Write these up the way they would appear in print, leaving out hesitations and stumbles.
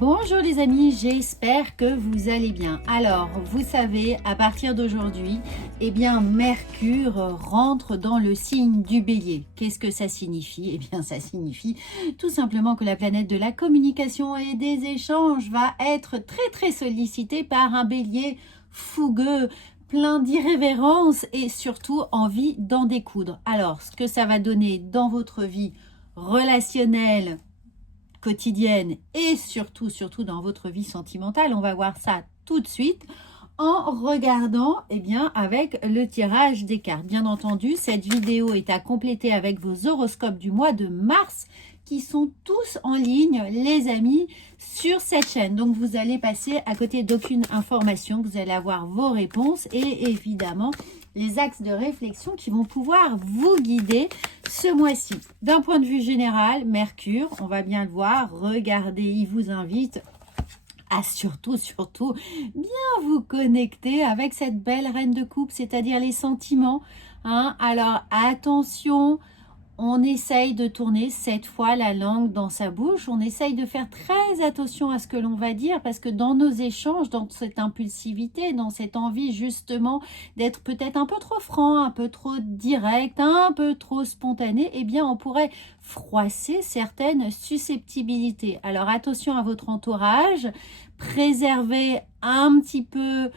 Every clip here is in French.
Bonjour les amis, j'espère que vous allez bien. Alors, vous savez, à partir d'aujourd'hui, eh bien, Mercure rentre dans le signe du Bélier. Qu'est-ce que ça signifie? Eh bien, ça signifie tout simplement que la planète de la communication et des échanges va être très sollicitée par un Bélier fougueux, plein d'irrévérence et surtout envie d'en découdre. Alors, ce que ça va donner dans votre vie relationnelle, quotidienne et surtout dans votre vie sentimentale. On va voir ça tout de suite en regardant avec le tirage des cartes. Bien entendu, cette vidéo est à compléter avec vos horoscopes du mois de mars qui sont tous en ligne, les amis, sur cette chaîne. Donc, vous allez passer à côté d'aucune information. Vous allez avoir vos réponses et évidemment les axes de réflexion qui vont pouvoir vous guider ce mois-ci. D'un point de vue général, Mercure, on va bien le voir, regardez, il vous invite à surtout bien vous connecter avec cette belle reine de coupe, c'est-à-dire les sentiments. Alors attention, on essaye de tourner cette fois la langue dans sa bouche. On essaye de faire très attention à ce que l'on va dire parce que dans nos échanges, dans cette impulsivité, dans cette envie justement d'être peut-être un peu trop franc, un peu trop direct, un peu trop spontané, eh bien on pourrait froisser certaines susceptibilités. Alors attention à votre entourage, préservez un petit peu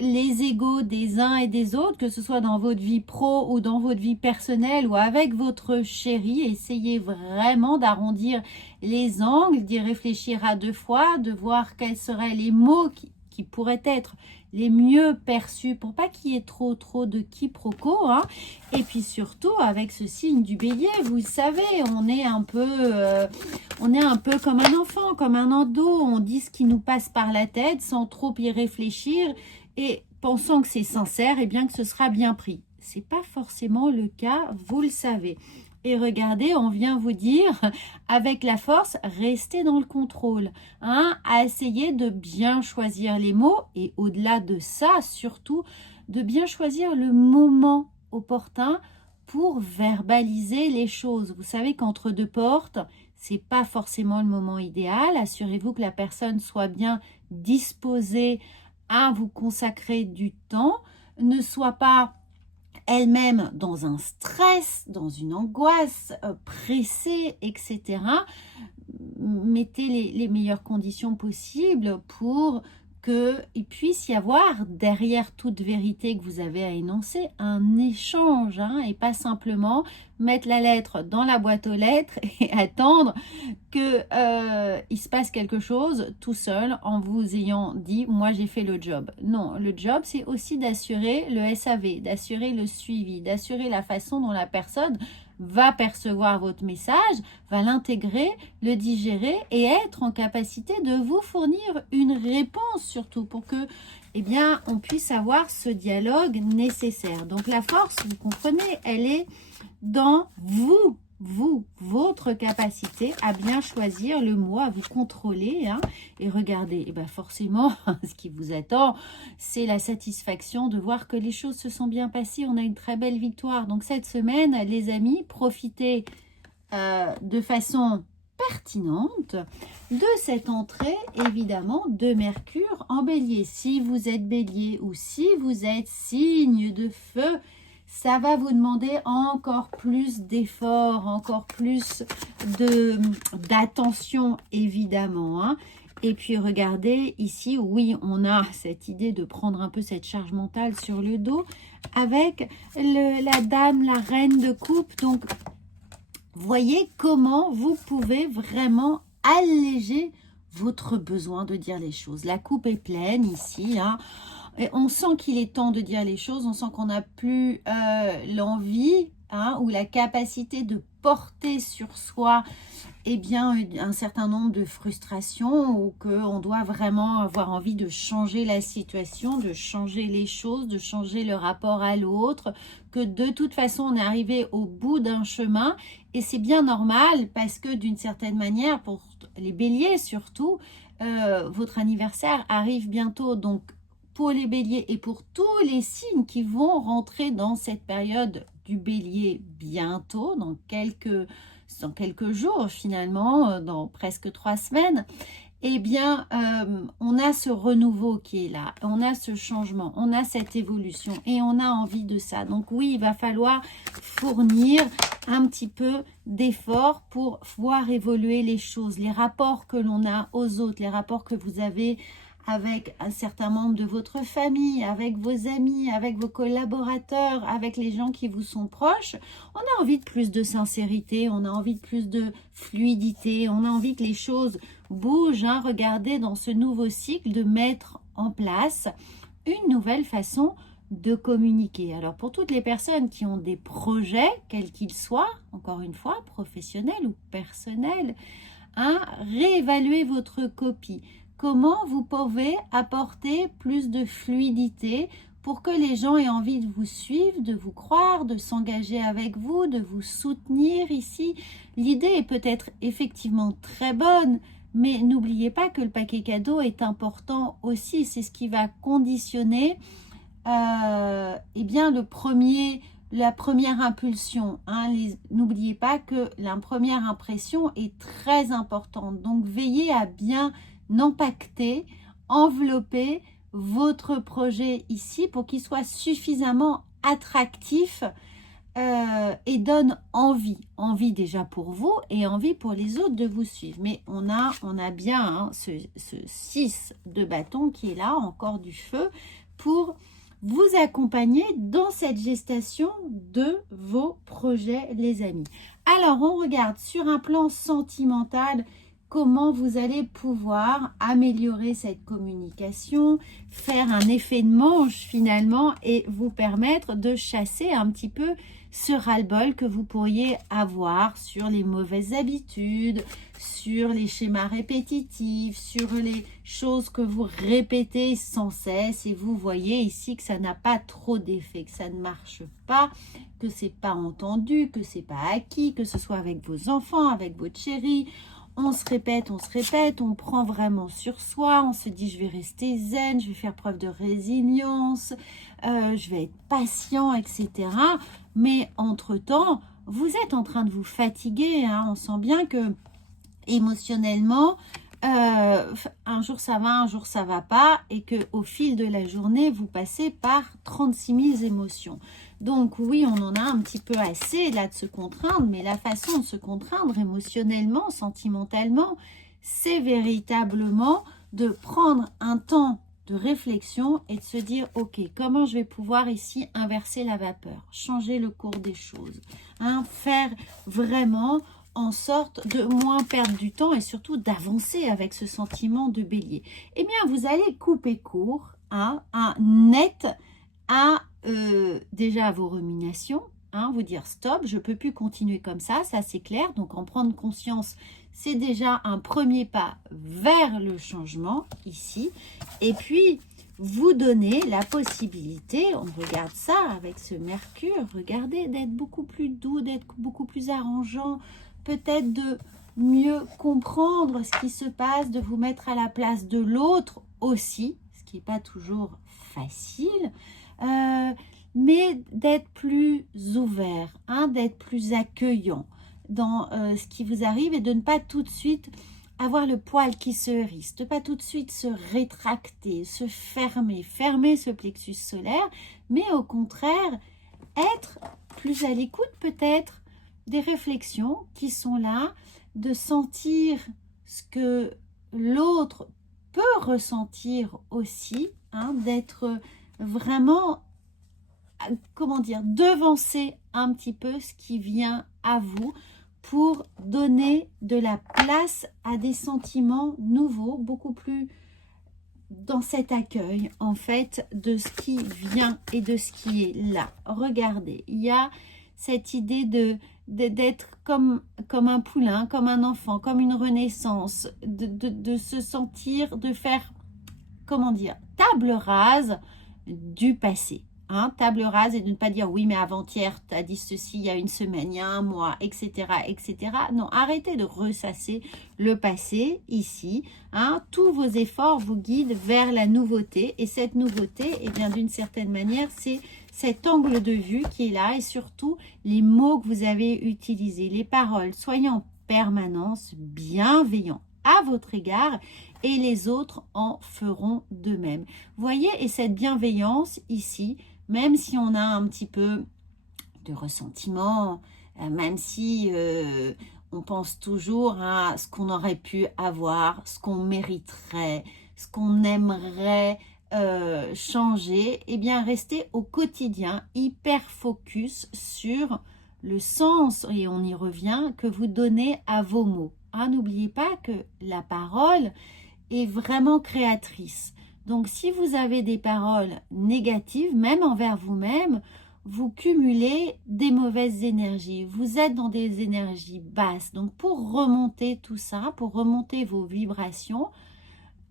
les égos des uns et des autres, que ce soit dans votre vie pro ou dans votre vie personnelle ou avec votre chéri. Essayez vraiment d'arrondir les angles, d'y réfléchir à deux fois, de voir quels seraient les mots qui pourraient être les mieux perçus pour pas qu'il y ait trop de quiproquos. Et puis surtout avec ce signe du Bélier, vous savez, on est un peu comme un enfant, comme un ado. On dit ce qui nous passe par la tête sans trop y réfléchir et pensant que c'est sincère et bien que ce sera bien pris. C'est pas forcément le cas, vous le savez. Et regardez, on vient vous dire, avec la force, restez dans le contrôle, à essayer de bien choisir les mots et au-delà de ça, surtout, de bien choisir le moment opportun pour verbaliser les choses. Vous savez qu'entre deux portes, c'est pas forcément le moment idéal. Assurez-vous que la personne soit bien disposée à vous consacrer du temps, ne soit pas elle-même dans un stress, dans une angoisse, pressée, etc. Mettez les meilleures conditions possibles pour qu'il puisse y avoir, derrière toute vérité que vous avez à énoncer, un échange, et pas simplement mettre la lettre dans la boîte aux lettres et attendre qu'il se passe quelque chose tout seul en vous ayant dit « moi j'ai fait le job ». Non, le job c'est aussi d'assurer le SAV, d'assurer le suivi, d'assurer la façon dont la personne va percevoir votre message, va l'intégrer, le digérer et être en capacité de vous fournir une réponse surtout pour que on puisse avoir ce dialogue nécessaire. Donc la force, vous comprenez, elle est dans votre capacité à bien choisir le mot, à vous contrôler, et regardez, forcément, ce qui vous attend, c'est la satisfaction de voir que les choses se sont bien passées, on a une très belle victoire. Donc cette semaine, les amis, profitez de façon pertinente de cette entrée, évidemment, de Mercure en Bélier. Si vous êtes Bélier ou si vous êtes signe de feu, ça va vous demander encore plus d'efforts, encore plus d'attention, évidemment. Et puis, regardez, ici, oui, on a cette idée de prendre un peu cette charge mentale sur le dos avec la dame, la reine de coupe. Donc, voyez comment vous pouvez vraiment alléger votre besoin de dire les choses. La coupe est pleine ici, Et on sent qu'il est temps de dire les choses, on sent qu'on n'a plus l'envie ou la capacité de porter sur soi un certain nombre de frustrations ou qu'on doit vraiment avoir envie de changer la situation, de changer les choses, de changer le rapport à l'autre, que de toute façon on est arrivé au bout d'un chemin et c'est bien normal parce que d'une certaine manière, pour les béliers surtout, votre anniversaire arrive bientôt, donc pour les béliers et pour tous les signes qui vont rentrer dans cette période du bélier bientôt, dans quelques jours finalement, dans presque 3 semaines, eh bien, on a ce renouveau qui est là, on a ce changement, on a cette évolution et on a envie de ça. Donc oui, il va falloir fournir un petit peu d'efforts pour voir évoluer les choses, les rapports que l'on a aux autres, les rapports que vous avez avec un certain membre de votre famille, avec vos amis, avec vos collaborateurs, avec les gens qui vous sont proches. On a envie de plus de sincérité, on a envie de plus de fluidité, on a envie que les choses bougent. Hein. Regardez dans ce nouveau cycle de mettre en place une nouvelle façon de communiquer. Alors pour toutes les personnes qui ont des projets, quels qu'ils soient, encore une fois, professionnels ou personnels, hein, réévaluez votre copie. Comment vous pouvez apporter plus de fluidité pour que les gens aient envie de vous suivre, de vous croire, de s'engager avec vous, de vous soutenir ici. L'idée est peut-être effectivement très bonne, mais n'oubliez pas que le paquet cadeau est important aussi. C'est ce qui va conditionner eh bien, la première impulsion. Hein. N'oubliez pas que la première impression est très importante. Donc, veillez à bien impacter, envelopper votre projet ici pour qu'il soit suffisamment attractif et donne envie déjà pour vous et envie pour les autres de vous suivre. Mais on a bien hein, ce 6 de bâton qui est là, encore du feu, pour vous accompagner dans cette gestation de vos projets, les amis. Alors, on regarde sur un plan sentimental comment vous allez pouvoir améliorer cette communication, faire un effet de manche finalement et vous permettre de chasser un petit peu ce ras-le-bol que vous pourriez avoir sur les mauvaises habitudes, sur les schémas répétitifs, sur les choses que vous répétez sans cesse et vous voyez ici que ça n'a pas trop d'effet, que ça ne marche pas, que c'est pas entendu, que c'est pas acquis, que ce soit avec vos enfants, avec votre chérie. On se répète, on prend vraiment sur soi, on se dit je vais rester zen, je vais faire preuve de résilience, je vais être patient, etc. Mais entre-temps, vous êtes en train de vous fatiguer, hein. On sent bien que émotionnellement, un jour ça va, un jour ça va pas, et que au fil de la journée, vous passez par 36 000 émotions. Donc oui, on en a un petit peu assez là de se contraindre, mais la façon de se contraindre émotionnellement, sentimentalement, c'est véritablement de prendre un temps de réflexion et de se dire, ok, comment je vais pouvoir ici inverser la vapeur, changer le cours des choses, hein, faire vraiment en sorte de moins perdre du temps et surtout d'avancer avec ce sentiment de bélier. Eh bien, vous allez couper court hein, net à déjà à vos ruminations, hein, vous dire stop, je ne peux plus continuer comme ça c'est clair. Donc en prendre conscience, c'est déjà un premier pas vers le changement ici. Et puis, vous donner la possibilité, on regarde ça avec ce Mercure, regardez, d'être beaucoup plus doux, d'être beaucoup plus arrangeant, peut-être de mieux comprendre ce qui se passe, de vous mettre à la place de l'autre aussi, ce qui n'est pas toujours facile, mais d'être plus ouvert, hein, d'être plus accueillant dans ce qui vous arrive et de ne pas tout de suite avoir le poil qui se hérisse, de pas tout de suite se rétracter, se fermer ce plexus solaire, mais au contraire, être plus à l'écoute peut-être des réflexions qui sont là, de sentir ce que l'autre peut ressentir aussi, hein, d'être vraiment, comment dire, devancer un petit peu ce qui vient à vous pour donner de la place à des sentiments nouveaux, beaucoup plus dans cet accueil en fait de ce qui vient et de ce qui est là. Regardez, il y a cette idée d'être comme un poulain, comme un enfant, comme une renaissance, de se sentir, de faire, comment dire, table rase du passé. Hein, table rase et de ne pas dire oui mais avant-hier tu as dit ceci, il y a une semaine, il y a un mois, etc. etc. Non, arrêtez de ressasser le passé ici. Hein, tous vos efforts vous guident vers la nouveauté et cette nouveauté, eh bien d'une certaine manière, c'est cet angle de vue qui est là et surtout les mots que vous avez utilisés, les paroles. Soyez en permanence bienveillant à votre égard et les autres en feront de même. Voyez, et cette bienveillance ici, même si on a un petit peu de ressentiment, même si on pense toujours à ce qu'on aurait pu avoir, ce qu'on mériterait, ce qu'on aimerait changer, eh bien restez au quotidien hyper focus sur le sens, et on y revient, que vous donnez à vos mots. Hein, n'oubliez pas que la parole est vraiment créatrice. Donc si vous avez des paroles négatives, même envers vous-même, vous cumulez des mauvaises énergies. Vous êtes dans des énergies basses. Donc pour remonter tout ça, pour remonter vos vibrations,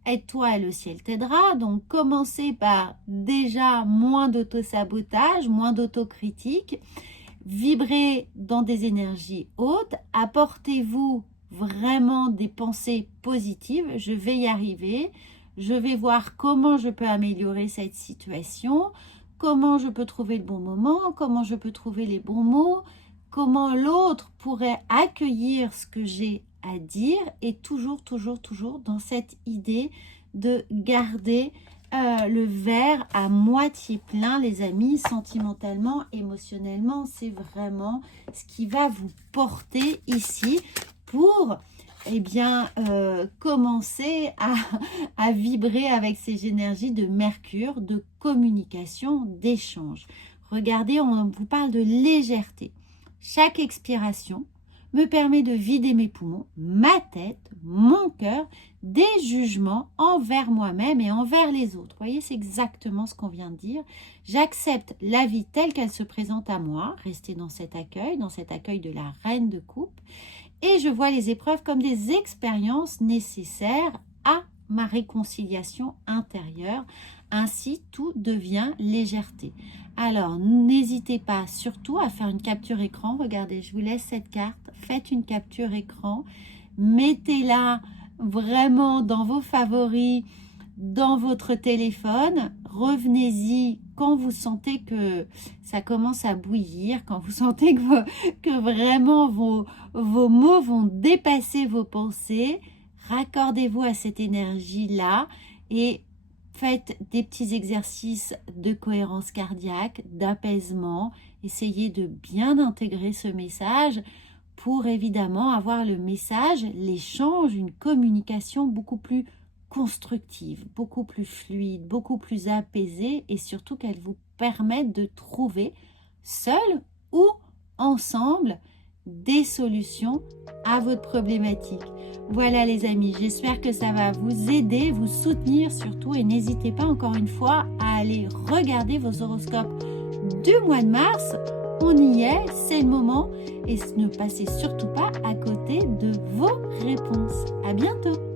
aide-toi et le ciel t'aidera. Donc commencez par déjà moins d'auto-sabotage, moins d'autocritique. Vibrez dans des énergies hautes. Apportez-vous vraiment des pensées positives. Je vais y arriver. Je vais voir comment je peux améliorer cette situation, comment je peux trouver le bon moment, comment je peux trouver les bons mots, comment l'autre pourrait accueillir ce que j'ai à dire, et toujours dans cette idée de garder le verre à moitié plein, les amis. Sentimentalement, émotionnellement, c'est vraiment ce qui va vous porter ici pour commencer à vibrer avec ces énergies de Mercure, de communication, d'échange. Regardez, on vous parle de légèreté. Chaque expiration me permet de vider mes poumons, ma tête, mon cœur, des jugements envers moi-même et envers les autres. Vous voyez, c'est exactement ce qu'on vient de dire. J'accepte la vie telle qu'elle se présente à moi, rester dans cet accueil de la reine de coupe, et je vois les épreuves comme des expériences nécessaires à ma réconciliation intérieure. Ainsi, tout devient légèreté. Alors, n'hésitez pas surtout à faire une capture écran. Regardez, je vous laisse cette carte. Faites une capture écran. Mettez-la vraiment dans vos favoris, dans votre téléphone. Revenez-y quand vous sentez que ça commence à bouillir, quand vous sentez que vraiment vos mots vont dépasser vos pensées. Raccordez-vous à cette énergie-là et faites des petits exercices de cohérence cardiaque, d'apaisement. Essayez de bien intégrer ce message pour évidemment avoir le message, l'échange, une communication beaucoup plus constructive, beaucoup plus fluide, beaucoup plus apaisée, et surtout qu'elle vous permette de trouver seul ou ensemble des solutions à votre problématique. Voilà les amis, j'espère que ça va vous aider, vous soutenir surtout, et n'hésitez pas encore une fois à aller regarder vos horoscopes du mois de mars. On y est, c'est le moment, et ne passez surtout pas à côté de vos réponses. À bientôt.